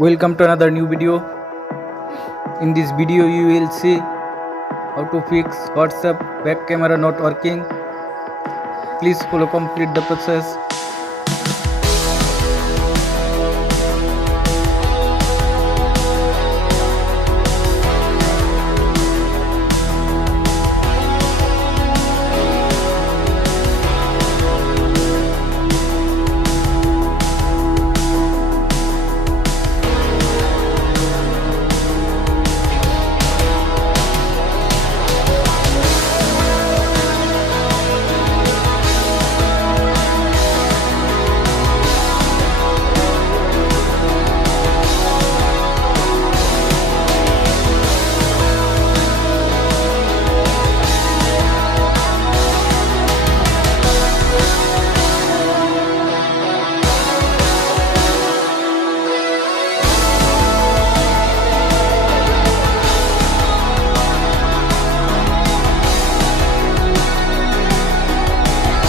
Welcome to another new video. In this video you will see how to fix WhatsApp back camera not working. Please follow complete the process.